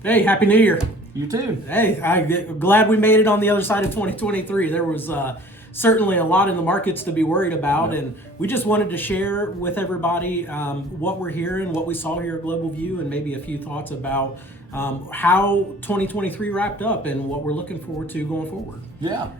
Hey, Happy New Year. You too. Hey, I'm glad we made it on the other side of 2023. There was certainly a lot in the markets to be worried about, Yep. and we just wanted to share with everybody what we're hearing, what we saw here at Global View, and maybe a few thoughts about how 2023 wrapped up and what we're looking forward to going forward. Yeah.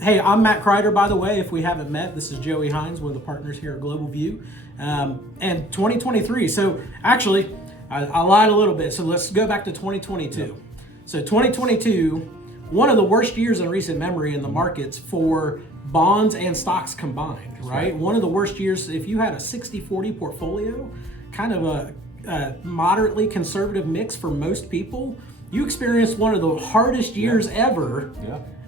Hey, I'm Matt Kreider, by the way. If we haven't met, this is Joey Hines, one of the partners here at Global View. And 2023. So actually, I lied a little bit. So let's go back to 2022. Yep. So 2022, one of the worst years in recent memory in the markets for bonds and stocks combined, right? One of the worst years. If you had a 60-40 portfolio, kind of a moderately conservative mix for most people, you experienced one of the hardest years ever.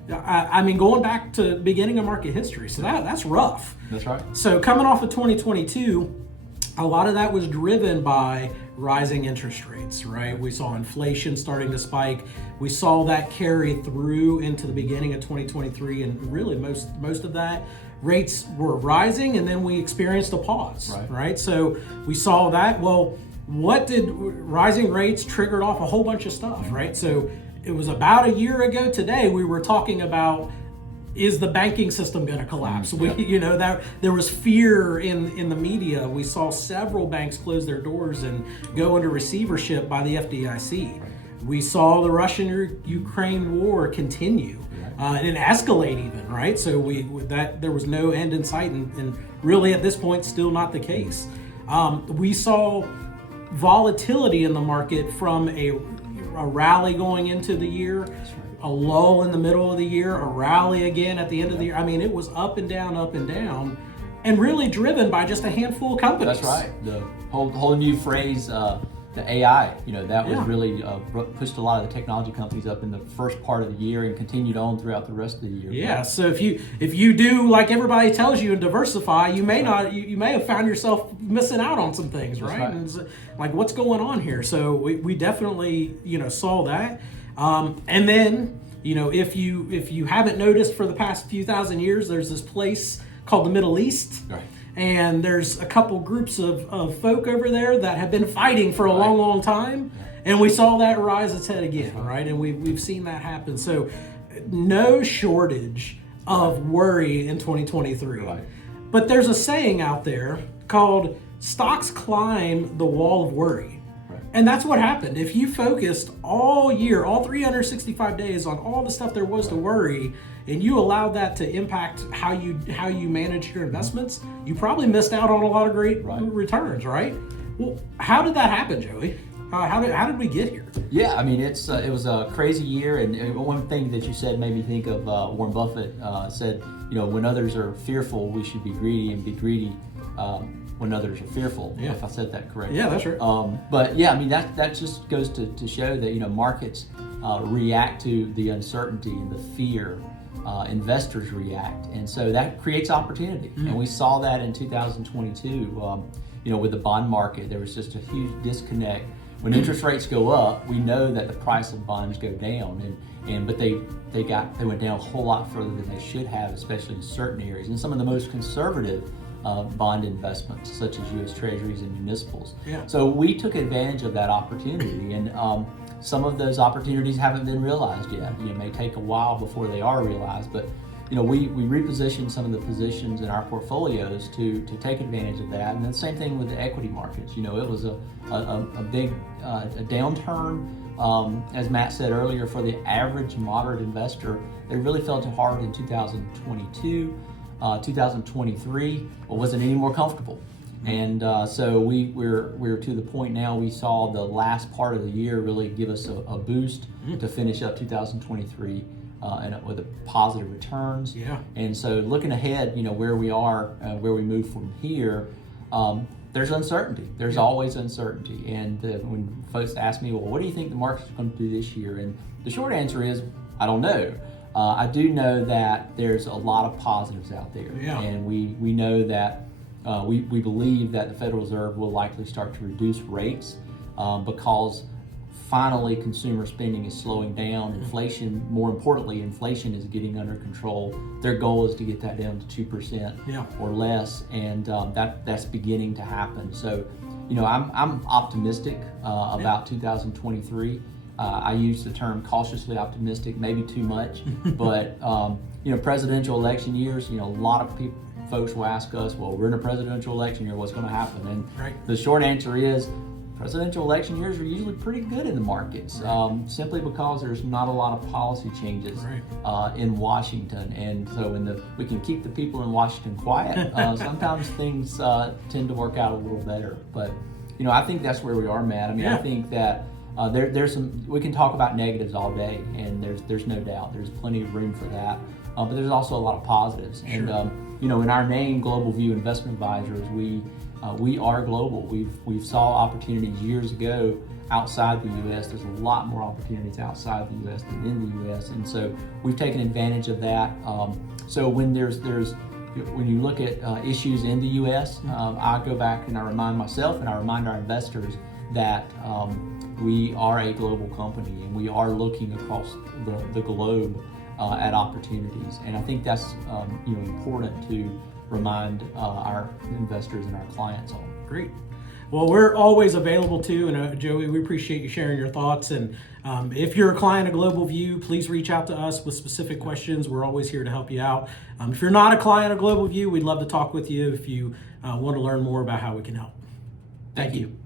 Yeah. I mean, going back to beginning of market history. So that's rough. That's right. So coming off of 2022, a lot of that was driven by rising interest rates, right? We saw inflation starting to spike. We saw that carry through into the beginning of 2023, and really most of that rates were rising, and then we experienced a pause, right? So we saw that. Well, what did rising rates triggered off a whole bunch of stuff, right? So it was about a year ago today we were talking about, is the banking system going to collapse? That there was fear in the media. We saw several banks close their doors and go into receivership by the FDIC. We saw the Russian-Ukraine war continue and escalate even, right? So there was no end in sight, and really at this point still not the case. We saw volatility in the market from a rally going into the year, a lull in the middle of the year, a rally again at the end of the year. I mean, it was up and down, and really driven by just a handful of companies. That's right. The whole new phrase, the AI, that was really pushed a lot of the technology companies up in the first part of the year and continued on throughout the rest of the year. Yeah. So if you do like everybody tells you and diversify, you may not. You may have found yourself missing out on some things, right? And it's like, what's going on here? So we definitely saw that. And then, if you haven't noticed, for the past few thousand years, there's this place called the Middle East. Right. And there's a couple groups of folk over there that have been fighting for a long time. And we saw that rise its head again, right? And we've seen that happen. So no shortage of worry in 2023. Right. But there's a saying out there called stocks climb the wall of worry. And that's what happened. If you focused all year, all 365 days on all the stuff there was to worry, and you allowed that to impact how you manage your investments, you probably missed out on a lot of great returns, right? Well, how did that happen, Joey? How did we get here? Yeah, I mean, it was a crazy year, and one thing that you said made me think of Warren Buffett said, when others are fearful, we should be greedy, and be greedy when others are fearful. Yeah. If I said that correctly. Yeah, that's right. But yeah, I mean, that just goes to show that markets react to the uncertainty and the fear. Investors react, and so that creates opportunity. And we saw that in 2022. With the bond market, there was just a huge disconnect. When interest rates go up, we know that the price of bonds go down, but they went down a whole lot further than they should have, especially in certain areas. And some of the most conservative bond investments, such as U.S. Treasuries and municipals. Yeah. So we took advantage of that opportunity, and some of those opportunities haven't been realized yet. It may take a while before they are realized, but we repositioned some of the positions in our portfolios to take advantage of that. And then the same thing with the equity markets. It was a big downturn. As Matt said earlier, for the average moderate investor, they really felt it hard in 2022. 2023 wasn't any more comfortable, and so we're to the point now. We saw the last part of the year really give us a boost to finish up 2023 and with a positive returns. Yeah. And so looking ahead, where we are, where we move from here. There's uncertainty. There's always uncertainty, and when folks ask me, well, what do you think the market's going to do this year? And the short answer is, I don't know. I do know that there's a lot of positives out there, and we know that we believe that the Federal Reserve will likely start to reduce rates because finally consumer spending is slowing down. Inflation, more importantly, inflation is getting under control. Their goal is to get that down to 2% or less, and that's beginning to happen. So, I'm optimistic about 2023. I use the term cautiously optimistic, maybe too much, but presidential election years, a lot of folks will ask us, well, we're in a presidential election year, what's going to happen? And the short answer is presidential election years are usually pretty good in the markets, simply because there's not a lot of policy changes in Washington. And so we can keep the people in Washington quiet, sometimes things tend to work out a little better. But, I think that's where we are, Matt. I mean, I think that there's we can talk about negatives all day, and there's no doubt there's plenty of room for that. But there's also a lot of positives. And, in our name, Global View Investment Advisors, we are global. We've saw opportunities years ago outside the U.S. There's a lot more opportunities outside the U.S. than in the U.S. And so we've taken advantage of that. So when when you look at issues in the U.S., I go back and I remind myself and I remind our investors that we are a global company and we are looking across the globe at opportunities. And I think that's important to remind our investors and our clients on. Great. Well, we're always available too, and Joey, we appreciate you sharing your thoughts. And if you're a client of Global View, please reach out to us with specific questions. We're always here to help you out. If you're not a client of Global View, we'd love to talk with you if you want to learn more about how we can help. Thank you.